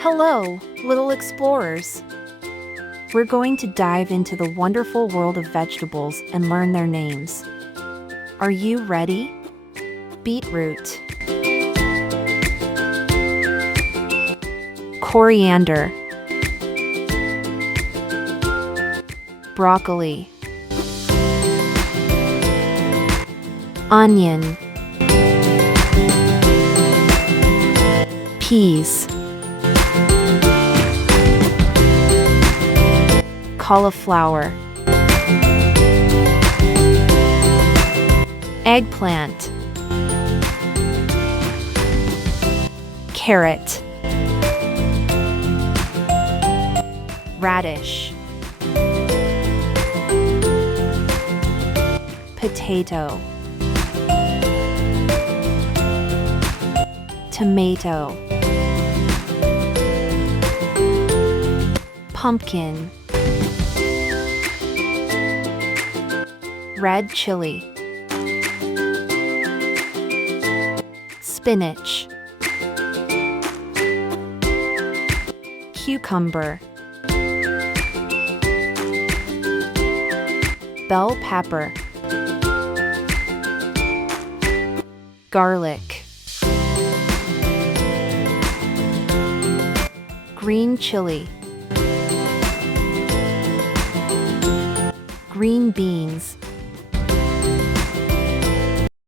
Hello, little explorers. We're going to dive into the wonderful world of vegetables and learn their names. Are you ready? Beetroot, coriander, broccoli, onion, peas, cauliflower, eggplant, carrot, radish, potato, tomato, pumpkin, red chili, spinach, cucumber, bell pepper, garlic, green chili, green beans,